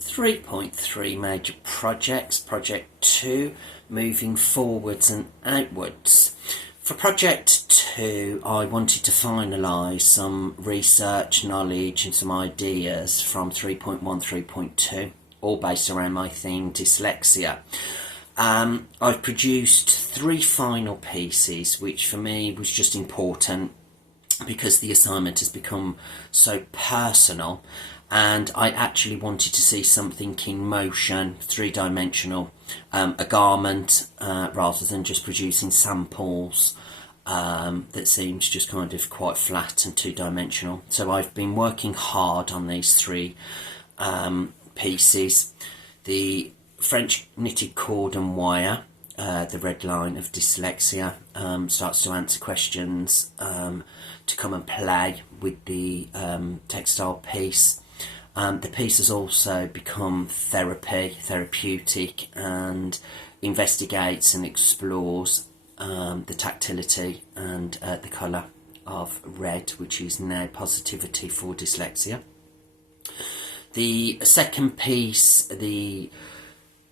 3.3 major projects. Project 2, moving forwards and outwards. For Project 2, I wanted to finalise some research, knowledge and some ideas from 3.1, 3.2, all based around my theme, dyslexia. I've produced 3 final pieces, which for me was just important because the assignment has become so personal, and I actually wanted to see something in motion, 3-dimensional, a garment, rather than just producing samples that seems just kind of quite flat and 2-dimensional. So I've been working hard on these 3 pieces. The French knitted cord and wire, the red line of dyslexia, starts to answer questions to come and play with the textile piece. The piece has also become therapeutic, and investigates and explores the tactility and the colour of red, which is now positivity for dyslexia. The second piece, the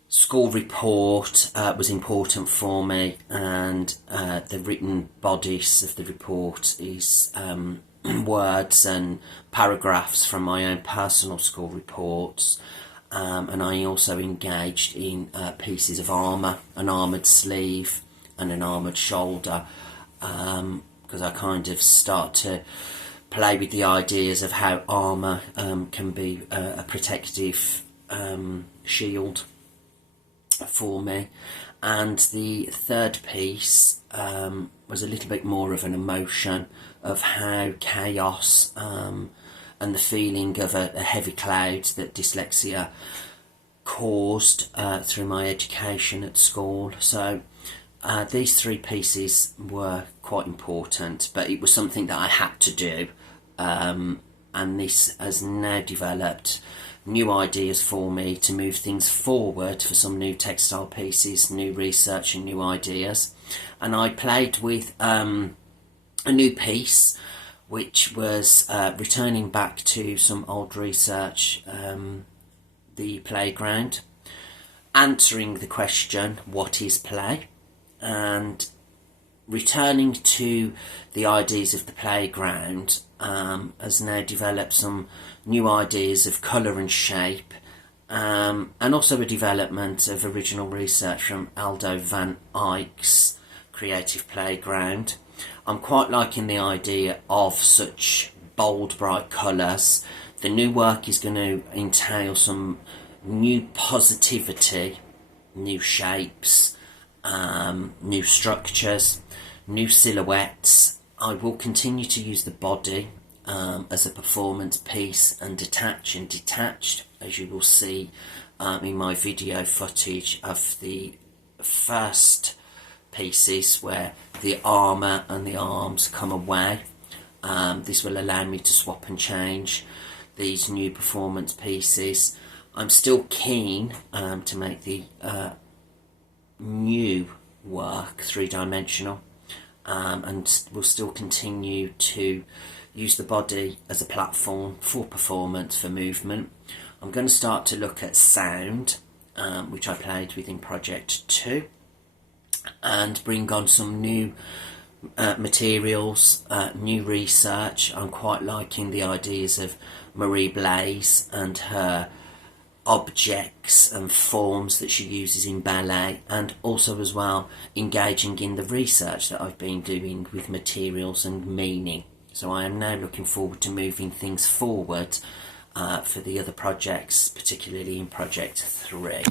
school report, was important for me, and the written bodies of the report is words and paragraphs from my own personal school reports, and I also engaged in pieces of armour, an armoured sleeve and an armoured shoulder, because I kind of start to play with the ideas of how armour can be a protective shield for me. And the third piece was a little bit more of an emotion of how chaos and the feeling of a heavy cloud that dyslexia caused through my education at school. So these 3 pieces were quite important, but it was something that I had to do, and this has now developed new ideas for me to move things forward for some new textile pieces, new research and new ideas. And I played with a new piece, which was returning back to some old research, the playground, answering the question, what is play? And returning to the ideas of the playground has now developed some new ideas of colour and shape, and also a development of original research from Aldo van Eyck's Creative Playground. I'm quite liking the idea of such bold, bright colours. The new work is going to entail some new positivity, new shapes, new structures, new silhouettes. I will continue to use the body as a performance piece, and attach and detached, as you will see in my video footage of the first pieces where the armour and the arms come away. This will allow me to swap and change these new performance pieces. I'm still keen to make the new work 3-dimensional, and will still continue to use the body as a platform for performance, for movement. I'm going to start to look at sound, which I played with in Project 2, and bring on some new materials, new research. I'm quite liking the ideas of Marie Blaise and her objects and forms that she uses in ballet, and also as well engaging in the research that I've been doing with materials and meaning. So I am now looking forward to moving things forward for the other projects, particularly in Project 3.